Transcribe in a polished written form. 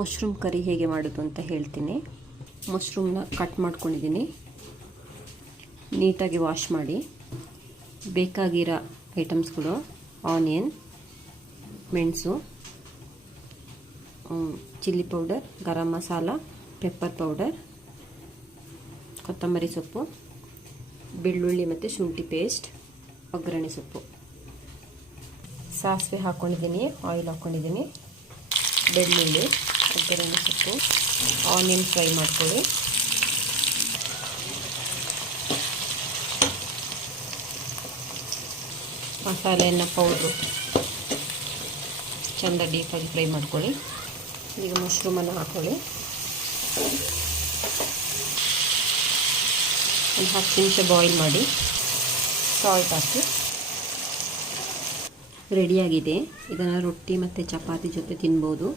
Mushroom curry ಹೇಗೆ ಮಾಡೋದು ಅಂತ ಹೇಳ್ತೀನಿ. ಮಶ್ರೂಮ್ನ ಕಟ್ ಮಾಡ್ಕೊಂಡಿದ್ದೀನಿ. ನೀಟಾಗಿ ವಾಶ್ ಮಾಡಿ ಬೇಕಾಗಿರೋ ಐಟಮ್ಸ್ಗಳು ಆನಿಯನ್, ಮೆಣಸು, chilli powder, garam masala, pepper powder, ಕೊತ್ತಂಬರಿ ಸೊಪ್ಪು, ಬೆಳ್ಳುಳ್ಳಿ ಮತ್ತು ಶುಂಠಿ ಪೇಸ್ಟ್, ಒಗ್ಗರಣೆ ಸೊಪ್ಪು, ಸಾಸಿವೆ ಹಾಕ್ಕೊಂಡಿದ್ದೀನಿ, ಆಯಿಲ್ ಹಾಕ್ಕೊಂಡಿದ್ದೀನಿ, ಬೆಳ್ಳುಳ್ಳಿ, ಒಗ್ಗರಣೆ ಸೊಪ್ಪು, ಆನಿಯನ್ ಫ್ರೈ ಮಾಡ್ಕೊಳ್ಳಿ. ಮಸಾಲೆಯನ್ನು ಪೌಡ್ರು ಚೆಂದ ಡೀಪಾಗಿ ಫ್ರೈ ಮಾಡ್ಕೊಳ್ಳಿ. ಈಗ ಮಶ್ರೂಮನ್ನು ಹಾಕ್ಕೊಳ್ಳಿ. ಒಂದು 10 ನಿಮಿಷ ಬಾಯ್ಲ್ ಮಾಡಿ ಸಾಲ್ಟ್ ಹಾಕಿ. ರೆಡಿಯಾಗಿದೆ. ಇದನ್ನು ರೊಟ್ಟಿ ಮತ್ತು ಚಪಾತಿ ಜೊತೆ ತಿನ್ಬೋದು.